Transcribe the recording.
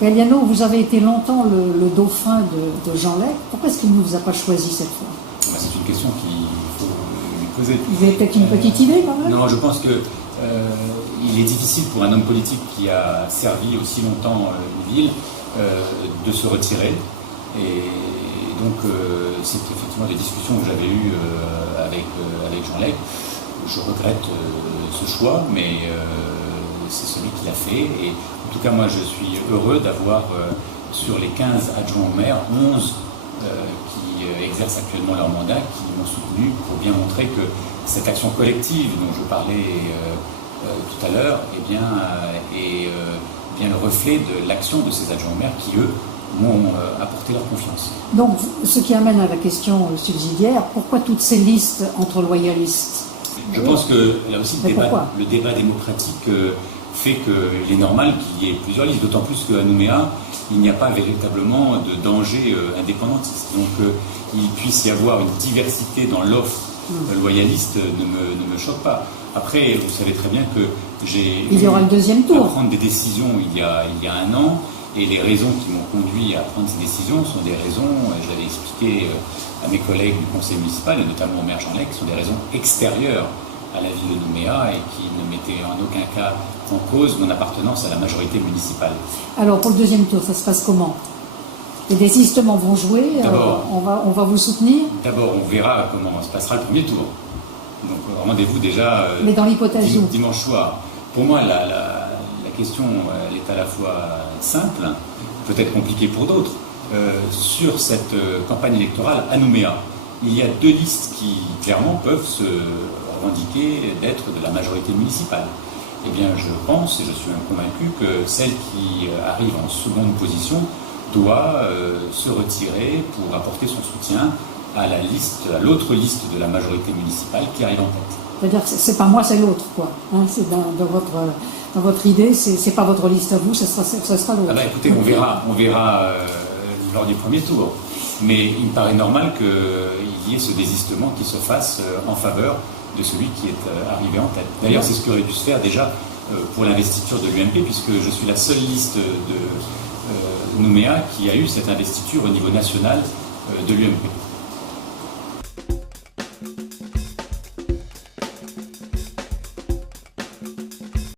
Galiano, vous avez été longtemps le dauphin de Jean Lec. Pourquoi est-ce qu'il ne vous a pas choisi cette fois? C'est une question qu'il faut lui poser. Vous avez peut-être une petite idée quand même? Non, je pense que il est difficile pour un homme politique qui a servi aussi longtemps une ville de se retirer. Et donc, c'est effectivement des discussions que j'avais eues avec Jean Lec. Je regrette ce choix, mais c'est celui qui l'a fait. Et en tout cas, moi, je suis heureux d'avoir sur les 15 adjoints au maire, 11 qui exercent actuellement leur mandat, qui m'ont soutenu pour bien montrer que cette action collective dont je parlais tout à l'heure est bien le reflet de l'action de ces adjoints au maire qui, eux, m'ont apporté leur confiance. Donc, ce qui amène à la question subsidiaire, pourquoi toutes ces listes entre loyalistes? Je pense que là aussi le débat démocratique fait qu'il est normal qu'il y ait plusieurs listes, d'autant plus qu'à Nouméa, il n'y a pas véritablement de danger indépendantiste. Donc il puisse y avoir une diversité dans l'offre loyaliste ne me choque pas. Après, vous savez très bien que il y aura le deuxième tour. À prendre des décisions il y a un an, et les raisons qui m'ont conduit à prendre ces décisions sont des raisons, je l'avais expliqué à mes collègues du conseil municipal, et notamment au maire Jean Lec, qui sont des raisons extérieures à la ville de Nouméa et qui ne mettaient en aucun cas en cause mon appartenance à la majorité municipale. Alors pour le deuxième tour, ça se passe comment? Les désistements vont jouer, on va vous soutenir? D'abord, on verra comment se passera le premier tour. Donc rendez-vous déjà mais dans l'hypothèse dimanche soir. Pour moi, la question elle est à la fois simple, peut-être compliquée pour d'autres. Sur cette campagne électorale à Nouméa, il y a deux listes qui clairement peuvent se revendiquer d'être de la majorité municipale. Eh bien, je pense et je suis convaincu que celle qui arrive en seconde position doit se retirer pour apporter son soutien à l'autre liste de la majorité municipale qui arrive en tête. C'est-à-dire que c'est pas moi, c'est l'autre, quoi. Hein, c'est dans votre idée, c'est pas votre liste à vous, ce sera l'autre. Ah bah écoutez, on verra lors du premier tour. Mais il me paraît normal qu'il y ait ce désistement qui se fasse en faveur de celui qui est arrivé en tête. D'ailleurs, c'est ce qui aurait dû se faire déjà pour l'investiture de l'UMP, puisque je suis la seule liste de Nouméa qui a eu cette investiture au niveau national de l'UMP.